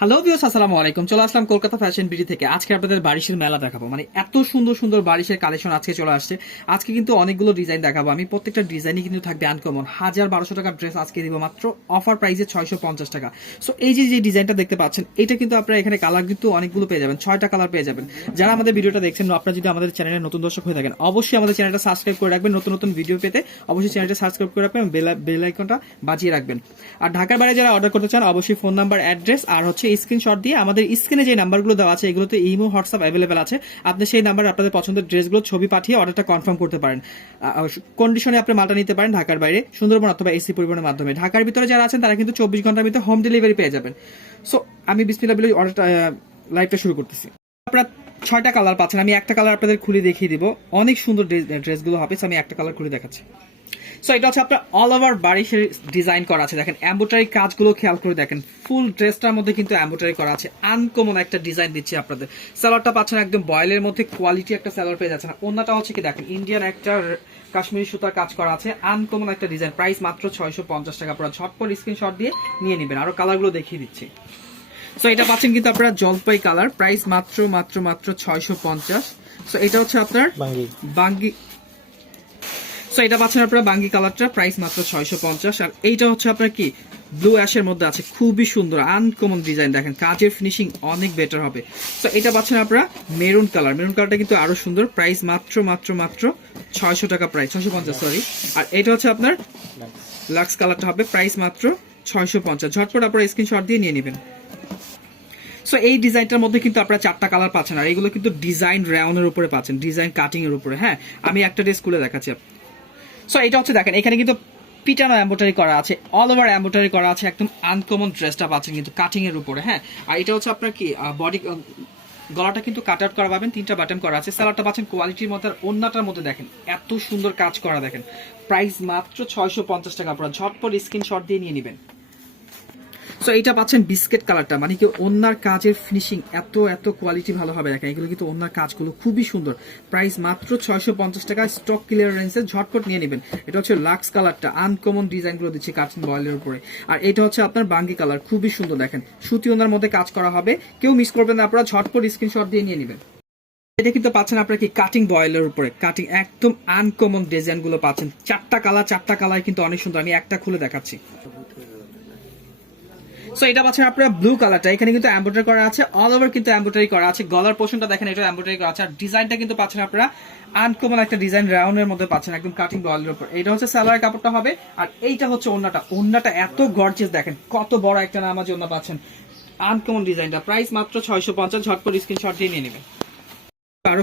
Hello views আসসালামু আলাইকুম। চলে আসলাম কলকাতা ফ্যাশন বিডি থেকে। আজকে আপনাদের বারিশের মেলা দেখাবো। মানে এত সুন্দর সুন্দর বারিশের কালেকশন আজকে চলে আসছে। আজকে কিন্তু অনেকগুলো ডিজাইন দেখাবো আমি। প্রত্যেকটা ডিজাইনই কিন্তু থাকবে আনকমন হাজার বারোশো টাকার ড্রেস আজকে দিব মাত্র। অফার প্রাইসে ছয়শো পঞ্চাশ টাকা। সো এই যে যে ডিজাইনটা দেখতে পাচ্ছেন, এটা কিন্তু আপনারা এখানে কালার কিন্তু অনেকগুলো পেয়ে যাবেন। ছয়টা কালার পেয়ে যাবেন। যারা আমাদের ভিডিওটা দেখছেন, আপনারা যদি আমাদের চ্যানেলের নতুন দর্শক হয়ে থাকেন, অবশ্যই আমাদের চ্যানেলটা সাবস্ক্রাইব করে রাখবেন। নতুন নতুন ভিডিও পেতে অবশ্যই চ্যানেলটা সাবস্ক্রাইব করে রাখবেন বেল আইকনটা বাজিয়ে রাখবেন। আর ঢাকার বাইরে যারা অর্ডার করতে চান, অবশ্যই ফোন নাম্বার অ্যাড্রেস আর হচ্ছে স্ক্রিনশট দিয়ে আমাদের স্ক্রিনে যে নাম্বারগুলো দেওয়া আছে, এগুলোতে ইমো হোয়াটসঅ্যাপ অ্যাভেলেবেল আছে। আপনি সেই নাম্বারে আপনাদের পছন্দের ড্রেসগুলো ছবি পাঠিয়ে অর্ডারটা কনফার্ম করতে পারেন। কন্ডিশনে আপনি মালটা নিতে পারেন ঢাকার বাইরে, সুন্দরবন অথবা এসি পরিবহনের মাধ্যমে। ঢাকার ভিতরে যারা আছেন, তারা কিন্তু চব্বিশ ঘণ্টার ভিতরে হোম ডেলিভারি পেয়ে যাবেন। সো আমি বিসমিল্লা বলে অর্ডারটা লাইভটা শুরু করতেছি। আপনারা ছয়টা কালার পাচ্ছেন, আমি একটা কালার আপনাদের খুলে দেখিয়ে দিব। অনেক সুন্দর ড্রেসগুলো হবে, so আমি একটা কালার খুলে দেখাচ্ছি। সো এটা হচ্ছে আপনার অল ওভার বারিশের ডিজাইন করা আছে। দেখেন এম্বোটারি কাজগুলো খেয়াল করে দেখেন। ফুল ড্রেসটার মধ্যে কিন্তু এম্বোটারি করা আছে। আনকমন একটা ডিজাইন দিচ্ছি আপনাদের। স্যালোয়ারটা পাচ্ছেন একদম বয়েলের মধ্যে কোয়ালিটি একটা স্যালোয়ার পেয়ে যাচ্ছেন। অন্যটা হচ্ছে কি দেখেন ইন্ডিয়ান একটা কাশ্মীরি সুতার কাজ করা আছে। আনকমন একটা ডিজাইন প্রাইস মাত্র ছয়শো পঞ্চাশ টাকা। পুরো ঝটপট স্ক্রিনশট দিয়ে নিয়ে নেবেন। আরও কালারগুলো দেখিয়ে দিচ্ছি। সো এটা পাচ্ছেন কিন্তু আপনারা জলপাই কালার প্রাইস মাত্র মাত্র মাত্র ছয়শো পঞ্চাশ। সো এটা হচ্ছে আপনার বাঙ্গি সো এটা পাচ্ছেন আপনারা বাঙ্গি কালারটা প্রাইস মাত্র ছয়শো পঞ্চাশ। আর এইটা হচ্ছে আপনার কি? ব্লু অ্যাশের মধ্যে আছে, খুবই সুন্দর আনকমন ডিজাইন দেখেন। কাজের ফিনিশিং অনেক বেটার হবে। সো এটা পাচ্ছেন আপনারা মেরুন কালার মেরুন কালারটা কিন্তু আরও সুন্দর প্রাইস মাত্র মাত্র মাত্র ছয়শো টাকা প্রাইস ছয়শো পঞ্চাশ সরি আর এটা হচ্ছে আপনার লাক্স কালারটা হবে প্রাইস মাত্র ছয়শো পঞ্চাশ। ঝটপট আপনারা স্ক্রিনশট দিয়ে নিয়ে নেবেন। সো এই ডিজাইনটার মধ্যে কিন্তু আপনারা চারটা কালার পাচ্ছেন। আর এগুলো কিন্তু ডিজাইন রাউন্ডের উপরে পাচ্ছেন ডিজাইন কাটিংয়ের উপরে হ্যাঁ? আমি একটা ড্রেস খুলে দেখাচ্ছি। সো এটা হচ্ছে দেখেন, এখানে কিন্তু পিটানো এম্বোটারি করা আছে অল ওভার এম্বোটারি করা আছে, একদম আনকমন ড্রেসটা পাচ্ছেন কিন্তু কাটিং এর উপরে হ্যাঁ। আর এটা হচ্ছে আপনার কি বডি গলাটা কিন্তু কাট আউট করা পাবেন, তিনটা বাটন করা আছে। স্যালাডটা পাচ্ছেন কোয়ালিটির মধ্যে, আর অন্যটার মধ্যে দেখেন, এত সুন্দর কাজ করা দেখেন। প্রাইস মাত্র ছয়শো পঞ্চাশ টাকা, আপনারা ঝটপট স্ক্রিনশট দিয়ে নিয়ে নেবেন। সো এটা পাচ্ছেন বিস্কেট কালারটা। মানে কি ওনার কাজের ফিনিশিং এত এত কোয়ালিটি ভালো হবে। দেখেন, এগুলো কিন্তু ওনার কাজগুলো খুবই সুন্দর। প্রাইস মাত্র ছয়শো পঞ্চাশ টাকা। স্টক ক্লিয়ারেন্সে ঝটপট নিয়ে নেবেন। এটা হচ্ছে লাক্স কালারটা। আনকমন ডিজাইনগুলো দিচ্ছে কার্টুন বয়েলের উপরে। আর এটা হচ্ছে আপনার বাঙ্গি কালার। খুবই সুন্দর, দেখেন। সুতি ওনার মধ্যে কাজ করা হবে। কেউ মিস করবেন না আপনারা। ঝটপট স্ক্রিনশট দিয়ে নিয়ে নেবেন। এটা কিন্তু পাচ্ছেন আপনার কি কাটিং বয়েলের উপরে। কাটিং একদম আনকমন ডিজাইনগুলো পাচ্ছেন। চারটা কালার চারটা কালার কিন্তু অনেক সুন্দর। আমি একটা খুলে দেখাচ্ছি। সো এটা পাচ্ছেন আপনারা ব্লু কালারটা এখানে কিন্তু এম্ব্রয়ডারি করা আছে। অল ওভার কিন্তু এম্ব্রয়ডারি করা আছে। গলার পোর্শনটা দেখেন, এটা এম্ব্রয়ডারি করা আছে। আর ডিজাইনটা কিন্তু পাচ্ছেন আপনারা আনকমন একটা ডিজাইন রাউন্ডের মধ্যে পাচ্ছেন, একদম কাটিং বয়েলের উপর। এটা হচ্ছে সালোয়ার কাপড়টা হবে। আর এইটা হচ্ছে ওন্নাটা। ওন্নাটা এত গর্জিয়াস দেখেন, কত বড় একটা নামাজ ওন্না পাচ্ছেন। আনকমন ডিজাইনটা প্রাইস মাত্র ছয়শো পঞ্চাশ। ঝটপট স্ক্রিনশট দিয়ে নিয়ে নেবেন। আরও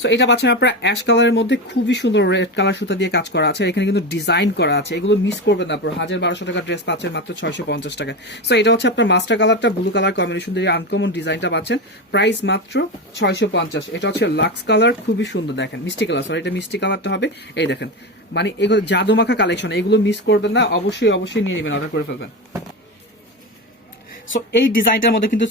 সো এটা পাচ্ছেন আপনারা অ্যাশ কালারের মধ্যে খুবই সুন্দর রেড কালার সুতা দিয়ে কাজ করা আছে। এখানে কিন্তু ডিজাইন করা আছে। এগুলো মিস করবেন আপনারা হাজার বারোশো টাকা ড্রেস পাচ্ছেন মাত্র ছয়শো পঞ্চাশ টাকা সো এটা হচ্ছে আপনার মাস্টার কালারটা ব্লু কালার কম্বিনেশন দিয়ে আনকমন ডিজাইনটা পাচ্ছেন। প্রাইস মাত্র ছয়শো পঞ্চাশ। এটা হচ্ছে লাক্স কালার খুবই সুন্দর দেখেন। মিষ্টি কালার সরি এটা মিষ্টি কালারটা হবে। এই দেখেন। মানে এগুলো জাদুমাখা কালেকশন এগুলো মিস করবেন না। অবশ্যই অবশ্যই নিয়ে নেবেন অর্ডার করে ফেলবেন। সো এই ডিজাইনটার মধ্যে কিন্তু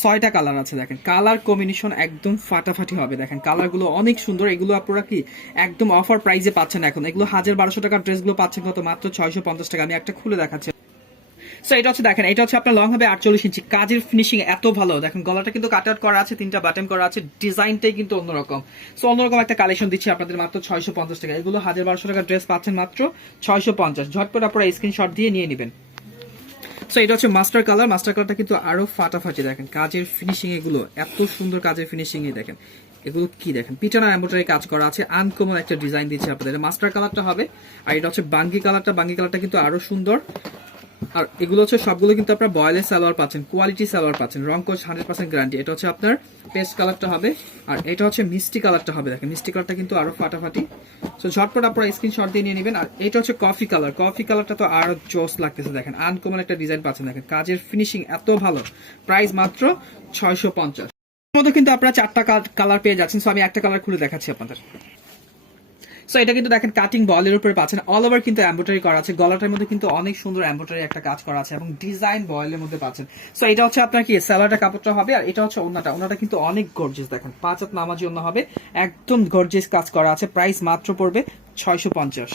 ছয়টা কালার আছে, দেখেন। কালার কম্বিনেশন একদম ফাটাফাটি হবে, দেখেন। কালারগুলো অনেক সুন্দর। এগুলো আপনারা কি একদম অফার প্রাইসে পাচ্ছেন এখন? এগুলো হাজার বারোশো টাকার ড্রেসগুলো পাচ্ছেন কত? মাত্র ছয়শো পঞ্চাশ টাকা। আমি একটা খুলে দেখাচ্ছি। সো এটা হচ্ছে, দেখেন, এটা হচ্ছে আপনার লং হবে আটচল্লিশ ইঞ্চি। কাজের ফিনিশিং এত ভালো। দেখেন, গলাটা কিন্তু কাট আউট করা আছে, তিনটা বাটন করা আছে। ডিজাইনটাই কিন্তু অন্যরকম। সো অন্যরকম একটা কালেকশন দিচ্ছি আপনাদের মাত্র ছয়শো পঞ্চাশ টাকা এগুলো হাজার বারোশো টাকার ড্রেস পাচ্ছেন মাত্র ছয়শো পঞ্চাশ। ঝটপট আপনারা স্ক্রিনশট দিয়ে নিয়ে নেবেন। সো এটা হচ্ছে মাস্টার কালার মাস্টার কালারটা কিন্তু আরও ফাটাফাটি দেখেন। কাজের ফিনিশিং এগুলো, এত সুন্দর কাজের ফিনিশিং দেখেন। এগুলো কি দেখেন? পিটানা এম্বোটারি কাজ করা আছে। আনকমন একটা ডিজাইন দিচ্ছে আপনাদের। মাস্টার কালারটা হবে। আর এটা হচ্ছে বাঙ্গি কালারটা বাঙ্গি কালারটা কিন্তু আরও সুন্দর। আর এগুলো হচ্ছে সবগুলো কিন্তু আপনার বয়েলের সালোয়ার পাচ্ছেন কোয়ালিটি সালোয়ার পাচ্ছেন, রং কোচ হান্ড্রেড পার্সেন্ট গ্যারান্টি এটা হচ্ছে আপনার পেস্ট কালারটা হবে, আর এটা হচ্ছে মিষ্টি কালারটা হবে, দেখেন মিষ্টি কালারটা কিন্তু আরও ফাটাফাটি। সো ঝটপট আপনারা স্ক্রিনশট দিয়ে নিয়ে নেবেন, আর এটা হচ্ছে কফি কালার কফি কালারটা তো আরও জোস লাগতেছে, দেখেন আনকমন একটা ডিজাইন পাচ্ছেন, দেখেন। কাজের ফিনিশিং এত ভালো প্রাইস মাত্র ছয়শো পঞ্চাশ। মধ্যে কিন্তু আপনারা চারটা কালার পেয়ে যাচ্ছেন সো আমি একটা কালার খুলে দেখাচ্ছি আপনাদের। সো এটা কিন্তু দেখেন কাটিং বলের উপরে পাচ্ছেন। অল ওভার কিন্তু এম্বোটারি করা আছে। গলাটার মধ্যে কিন্তু অনেক সুন্দর এম্বোটারি একটা কাজ করা আছে এবং ডিজাইন বয়েলের মধ্যে পাচ্ছেন। সো এটা হচ্ছে আপনার কি স্যালাডটা কাপড়টা হবে আর এটা হচ্ছে ওনাটা ওনাটা কিন্তু অনেক গর্জিয়াস দেখেন। পাঁচ হাত নামাজি অন্য হবে। একদম গর্জিয়াস কাজ করা আছে। প্রাইস মাত্র পড়বে ছয়শো পঞ্চাশ।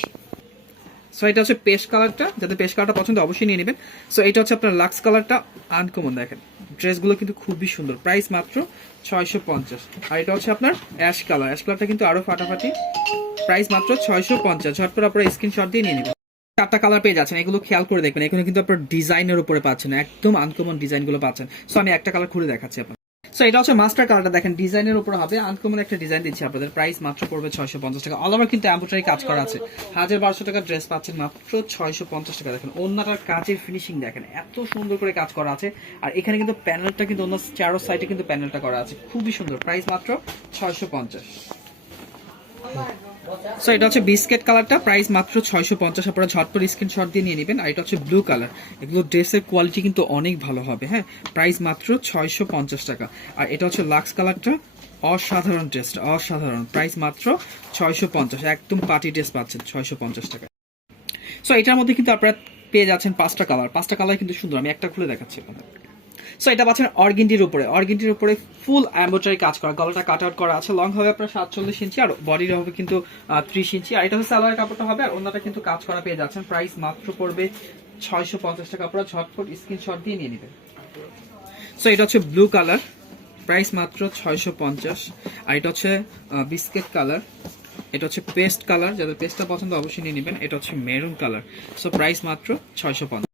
সো এটা হচ্ছে পেস্ট কালারটা। যাতে পেস্ট কালারটা পছন্দ অবশ্যই নিয়ে নেবেন। সো এটা হচ্ছে আপনার লাক্স কালারটা। আনকমন দেখেন। ড্রেসগুলো কিন্তু খুবই সুন্দর। প্রাইস মাত্র ছয়শো পঞ্চাশ। আর এটা হচ্ছে আপনার অ্যাশ কালার অ্যাশ কালারটা কিন্তু আরও ফাটাফাটি। প্রাইস মাত্র ছয়শো পঞ্চাশ। ঝটপট আপনারা স্ক্রিনশট দিয়ে নিয়ে নেবেন। চারটা কালার পেয়ে যাচ্ছেন, এগুলো খেয়াল করে দেখবেন। এখানে কিন্তু আপনার ডিজাইনের উপরে পাচ্ছেন একদম আনকমন ডিজাইনগুলো পাচ্ছেন। সো আমি একটা কালার খুলে দেখাচ্ছি আপনার সো এটা হচ্ছে মাস্টার কালারটা দেখেন ডিজাইনের উপর হবে আনকমন একটা ডিজাইন দিচ্ছি আপনাদের। প্রাইস মাত্র পড়বে ছয়শো পঞ্চাশ টাকা। অল ওভার কিন্তু এম্বোটারি কাজ করা আছে। হাজার বারোশো টাকা ড্রেস পাচ্ছেন মাত্র ছয়শো পঞ্চাশ টাকা। দেখেন অন্যটার কাজের ফিনিশিং দেখেন, এত সুন্দর করে কাজ করা আছে। আর এখানে কিন্তু প্যানেলটা কিন্তু অন্য চারো সাইডে কিন্তু প্যানেলটা করা আছে। খুবই সুন্দর। প্রাইস মাত্র ছয়শো পঞ্চাশ। সো এটা হচ্ছে বিস্কেট কালারটা প্রাইস মাত্র ছয়শো পঞ্চাশ। আপনারা ঝটপট স্ক্রিনশট দিয়ে নিয়ে নেবেন। আর এটা হচ্ছে ব্লু কালার এগুলো ড্রেসের কোয়ালিটি কিন্তু অনেক ভালো হবে হ্যাঁ? প্রাইস মাত্র ছয়শো পঞ্চাশ টাকা। আর এটা হচ্ছে লাক্স কালারটা অসাধারণ ড্রেসটা অসাধারণ। প্রাইস মাত্র ছয়শো পঞ্চাশ। একদম পার্টি ড্রেস পাচ্ছেন ছয়শো পঞ্চাশ টাকা সো এটার মধ্যে কিন্তু আপনারা পেয়ে যাচ্ছেন পাঁচটা কালার পাঁচটা কালার কিন্তু সুন্দর। আমি একটা খুলে দেখাচ্ছি আপনাদের। সো এটা পাচ্ছেন অর্গিনটির উপরে। অর্গিনটির উপরে ফুল অ্যাম্বোটারি কাজ করা। গলাটা কাট আউট করা আছে। লং হবে আপনার সাতচল্লিশ ইঞ্চি আর বডির হবে কিন্তু ত্রিশ ইঞ্চি আর এটা হচ্ছে সালোয়ার কাপড়টা হবে আর অন্যটা কিন্তু কাজ করা পেয়ে যাচ্ছেন। প্রাইস মাত্র পড়বে ছয়শো পঞ্চাশ টাকা। আপনারা ঝটপট স্ক্রিনশট দিয়ে নিয়ে নেবেন। সো এটা হচ্ছে ব্লু কালার প্রাইস মাত্র ছয়শো পঞ্চাশ। আর এটা হচ্ছে বিস্কেট কালার এটা হচ্ছে পেস্ট কালার যাদের পেস্টটা পছন্দ অবশ্যই নিয়ে নেবেন। এটা হচ্ছে মেরুন কালার সো প্রাইস মাত্র ছয়শো পঞ্চাশ।